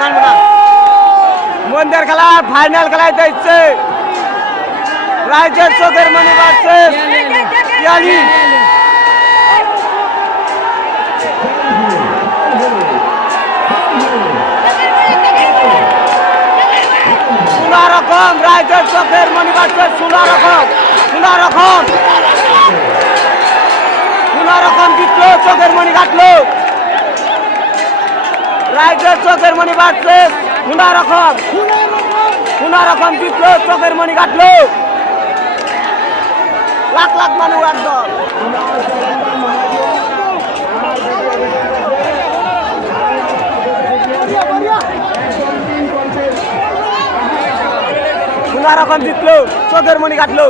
মানবো না। মন্দির খেলা ফাইনাল খেলায় দিচ্ছে রাইজের চোখের মনি বাড়ছে ইয়ালি সোনা রকম রাইজের চোখের মনি বাড়ছে সোনা রকম জিতলো চোখের মনি কাটলো রাইজের চোখের মনি বাড়ছে সোনা রকম জিতলো চোখের মনি কাটলো লাখ লাখ মানুষ একদম সোনা রকম জিতলো চোখের মনি কাটলো।